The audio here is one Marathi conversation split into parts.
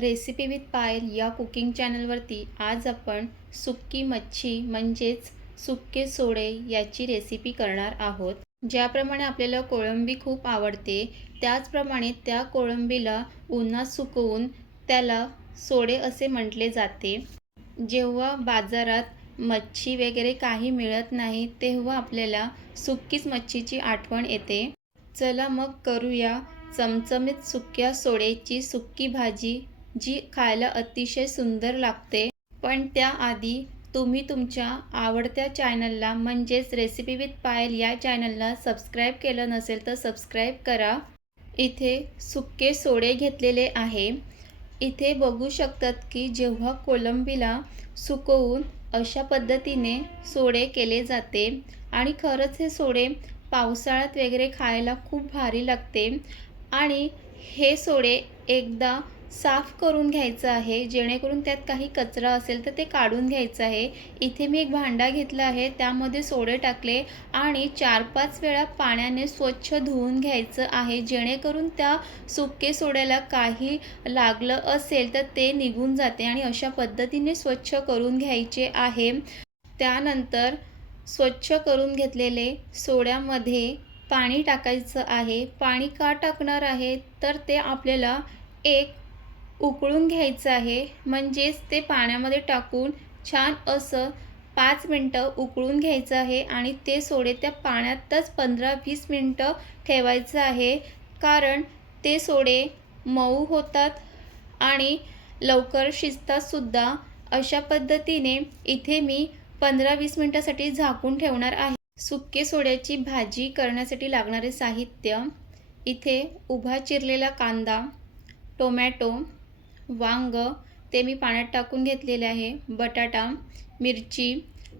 रेसिपी विथ पायल या कुकिंग चॅनलवरती आज आपण सुक्की मच्छी म्हणजेच सुक्के सोडे याची रेसिपी करणार आहोत. ज्याप्रमाणे आपल्याला कोळंबी खूप आवडते त्याचप्रमाणे त्या कोळंबीला उन्हात सुकवून त्याला सोडे असे म्हटले जाते. जेव्हा बाजारात मच्छी वगैरे काही मिळत नाही तेव्हा आपल्याला सुक्कीच मच्छीची आठवण येते. चला मग करूया चमचमीत सुक्या सोड्याची सुक्की भाजी. जी खायला अतिशय सुंदर लागते. पण त्याआधी तुम्ही तुमच्या आवडत्या चॅनलला म्हणजेच रेसिपी विथ पायल या चॅनलला सबस्क्राईब केलं नसेल तर सबस्क्राईब करा. इथे सुके सोडे घेतलेले आहे. इथे बघू शकतात की जेव्हा कोलंबीला सुकवून अशा पद्धतीने सोडे केले जाते आणि खरंच हे सोडे पावसाळ्यात वगैरे खायला खूप भारी लागते. आणि हे सोडे एकदा साफ करून घ्यायचं आहे. जेणेकरून त्यात काही कचरा असेल तर ते काढून घ्यायचं आहे. इथे मी एक भांडा घेतला आहे. त्यामध्ये सोडे टाकले आणि चार पाच वेळा पाण्याने स्वच्छ धुवून घ्यायचं आहे. जेणेकरून त्या सुके सोड्याला काही लागलं असेल तर ते निघून जाते आणि अशा पद्धतीने स्वच्छ करून घ्यायचे आहे. त्यानंतर स्वच्छ करून घेतलेले सोड्यामध्ये पाणी टाकायचं आहे. पाणी का टाकणार आहे? तर ते आपल्याला एक उकळून घ्यायचं आहे. म्हणजेच ते पाण्यामध्ये टाकून छान असं पाच मिनटं उकळून घ्यायचं आहे आणि ते सोडे त्या पाण्यातच पंधरा वीस मिनटं ठेवायचं आहे. कारण ते सोडे मऊ होतात आणि लवकर शिजतातसुद्धा अशा पद्धतीने इथे मी पंधरा वीस मिनटासाठी झाकून ठेवणार आहे. सुके सोड्याची भाजी करण्यासाठी लागणारे साहित्य. इथे उभा चिरलेला कांदा टोमॅटो वांग ते मी पाण्यात टाकून घेतलेले आहे बटाटा मिरची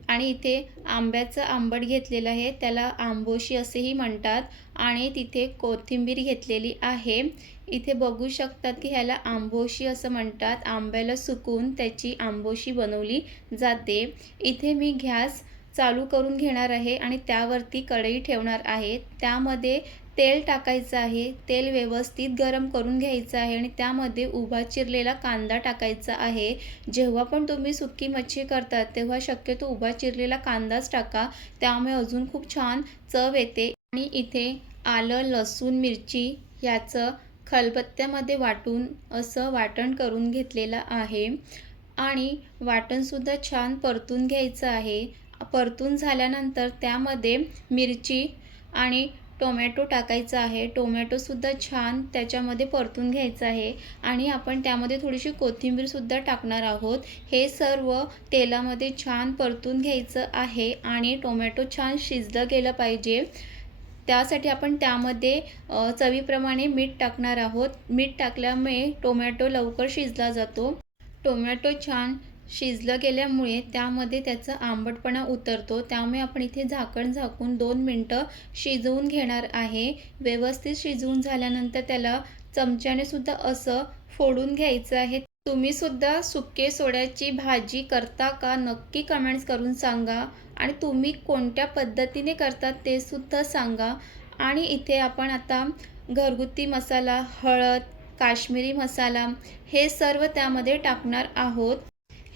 आणि इथे आंब्याचं आंबट घेतलेलं आहे त्याला आंबोशी असेही म्हणतात आणि तिथे कोथिंबीर घेतलेली आहे. इथे बघू शकतात की ह्याला आंबोशी असं म्हणतात. आंब्याला सुकून त्याची आंबोशी बनवली जाते. इथे मी घ्यास चालू करून घेणार आहे आणि त्यावरती कढई ठेवणार आहे. त्यामध्ये तेल टाकायचं आहे. तेल व्यवस्थित गरम करून घ्यायचं आहे आणि त्यामध्ये उभा चिरलेला कांदा टाकायचा आहे. जेव्हा पण तुम्ही सुकी मच्छी करतात तेव्हा शक्यतो उभा चिरलेला कांदाच टाका. त्यामुळे अजून खूप छान चव येते. आणि इथे आलं लसूण मिरची याचं खलबत्त्यामध्ये वाटून असं वाटण करून घेतलेलं आहे. आणि वाटणसुद्धा छान परतून घ्यायचं आहे. परतून झाल्यानंतर त्यामध्ये मिरची आणि टोमॅटो टाकायचा आहे. टोमॅटोसुद्धा छान त्याच्यामध्ये परतून घ्यायचं आहे आणि आपण त्यामध्ये थोडीशी कोथिंबीरसुद्धा टाकणार आहोत. हे सर्व तेलामध्ये छान परतून घ्यायचं आहे आणि टोमॅटो छान शिजलं गेलं पाहिजे. त्यासाठी आपण त्यामध्ये चवीप्रमाणे मीठ टाकणार आहोत. मीठ टाकल्यामुळे टोमॅटो लवकर शिजला जातो. टोमॅटो छान शिजलं गेल्यामुळे त्यामध्ये त्याचा आंबटपणा उतरतो. त्यामुळे आपण इथे झाकण झाकून दोन मिनटं शिजवून घेणार आहे. व्यवस्थित शिजवून झाल्यानंतर त्याला चमच्याने सुद्धा असं फोडून घ्यायचं आहे. तुम्ही सुद्धा सुके सोड्याची भाजी करता का नक्की कमेंट्स करून सांगा. आणि तुम्ही कोणत्या पद्धतीने करता ते सुद्धा सांगा. आणि इथे आपण आता घरगुती मसाला हळद काश्मीरी मसाला हे सर्व त्यामध्ये टाकणार आहोत.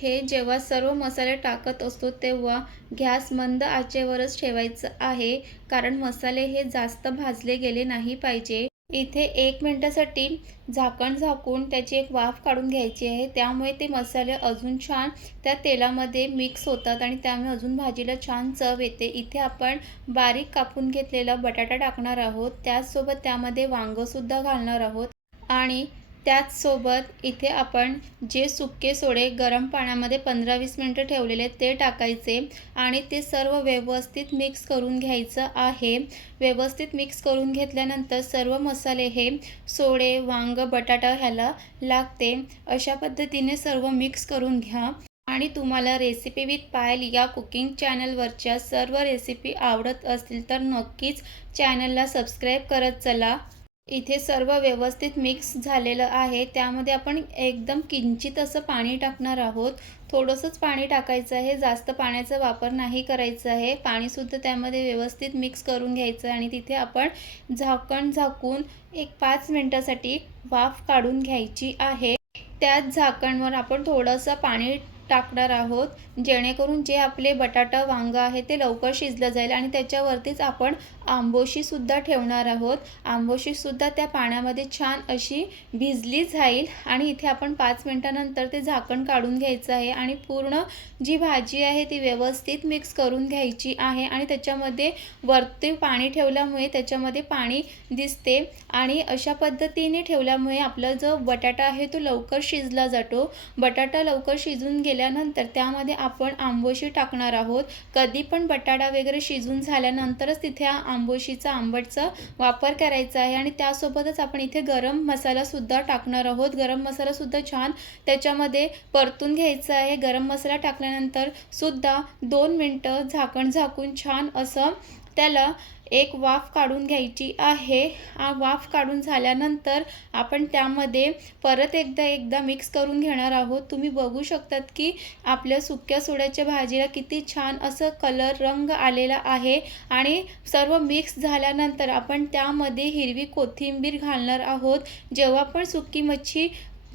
हे जेव्हा सर्व मसाले टाकत असतो तेव्हा गॅस मंद आचेवरच ठेवायचं आहे. कारण मसाले हे जास्त भाजले गेले नाही पाहिजे. इथे एक मिनटासाठी झाकण झाकून त्याची एक वाफ काढून घ्यायची आहे. त्यामुळे ते मसाले अजून छान त्या तेलामध्ये मिक्स होतात आणि त्यामुळे अजून भाजीला छान चव येते. इथे आपण बारीक कापून घेतलेला बटाटा टाकणार आहोत. त्याचसोबत त्यामध्ये वांगंसुद्धा घालणार आहोत. आणि त्याचसोबत इथे आपण जे सुके सोडे गरम पाण्यामध्ये पंधरा वीस मिनटं ठेवलेले ते टाकायचे आणि ते सर्व व्यवस्थित मिक्स करून घ्यायचं आहे. व्यवस्थित मिक्स करून घेतल्यानंतर सर्व मसाले हे सोडे वांग बटाटा ह्याला लागते. अशा पद्धतीने सर्व मिक्स करून घ्या. आणि तुम्हाला रेसिपी विथ पायल या कुकिंग चॅनलवरच्या सर्व रेसिपी आवडत असतील तर नक्कीच चॅनलला सबस्क्राईब करत चला. इथे सर्व व्यवस्थित मिक्स झालेलं आहे. त्यामध्ये आपण एकदम किंचित असं पाणी टाकणार आहोत. थोडंसंच पाणी टाकायचं आहे. जास्त पाण्याचा वापर नाही करायचा आहे. पाणीसुद्धा त्यामध्ये व्यवस्थित मिक्स करून घ्यायचं आणि तिथे आपण झाकण झाकून एक पाच मिनटासाठी वाफ काढून घ्यायची आहे. त्याच झाकणवर आपण थोडंसं पाणी टाकणार आहोत. जेणेकरून जे आपले बटाटा वांगं आहे ते लवकर शिजलं जाईल आणि त्याच्यावरतीच आपण आंबोशीसुद्धा ठेवणार आहोत. आंबोशीसुद्धा त्या पाण्यामध्ये छान अशी भिजली जाईल आणि इथे आपण पाच मिनटानंतर ते झाकण काढून घ्यायचं आहे आणि पूर्ण जी भाजी आहे ती व्यवस्थित मिक्स करून घ्यायची आहे आणि त्याच्यामध्ये वरती पाणी ठेवल्यामुळे त्याच्यामध्ये पाणी दिसते आणि अशा पद्धतीने ठेवल्यामुळे आपला जो बटाटा आहे तो लवकर शिजला जातो. बटाटा लवकर शिजून गेला केल्यानंतर त्यामध्ये आपण आंबोशी टाकणार आहोत. कधी पण बटाटा वगैरे शिजून झाल्यानंतरच तिथे आंबोशीचा आंबटचा वापर करायचा आहे आणि त्यासोबतच आपण इथे गरम मसालासुद्धा टाकणार आहोत. गरम मसालासुद्धा छान त्याच्यामध्ये परतून घ्यायचा आहे. गरम मसाला टाकल्यानंतर सुद्धा दोन मिनटं झाकण झाकून छान असं त्याला एक वाफ काढून घ्यायची आहे. वाफ काढून झाल्यानंतर आपण त्यामध्ये परत एकदा एकदा मिक्स करून घेणार आहोत. तुम्ही बघू शकतात की आपल्या सुक्या सोड्याच्या भाजीला किती छान असं कलर रंग आलेला आहे. आणि सर्व मिक्स झाल्यानंतर आपण त्यामध्ये हिरवी कोथिंबीर घालणार आहोत. जेव्हा पण सुकी मच्छी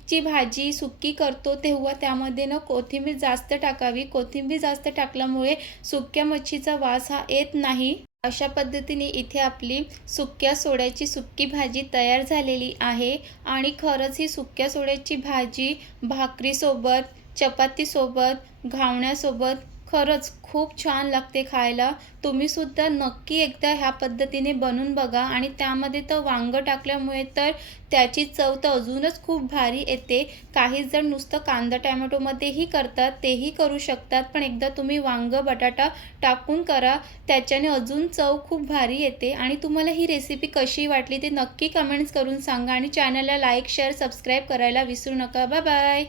ची भाजी सुक्की करतो तेव्हा त्यामध्ये ना कोथिंबीर जास्त टाकावी. कोथिंबीर जास्त टाकल्यामुळे सुक्या मच्छीचा वास हा येत नाही. अशा पद्धतीने इथे आपली सुक्या सोड्याची सुक्की भाजी तयार झालेली आहे. आणि खरंच ही सुक्या सोड्याची भाजी भाकरीसोबत चपातीसोबत घावण्यासोबत खरंच खूप छान लागते खायला. तुम्हीसुद्धा नक्की एकदा ह्या पद्धतीने बनवून बघा आणि त्यामध्ये तर वांगं टाकल्यामुळे तर त्याची चव तर अजूनच खूप भारी येते. काही जण नुसतं कांदा टॅमॅटोमध्येही करतात तेही करू शकतात पण एकदा तुम्ही वांगं बटाटा टाकून करा त्याच्याने अजून चव खूप भारी येते. आणि तुम्हाला ही रेसिपी कशी वाटली ते नक्की कमेंट्स करून सांगा आणि चॅनलला लाईक शेअर सबस्क्राईब करायला विसरू नका. Bye bye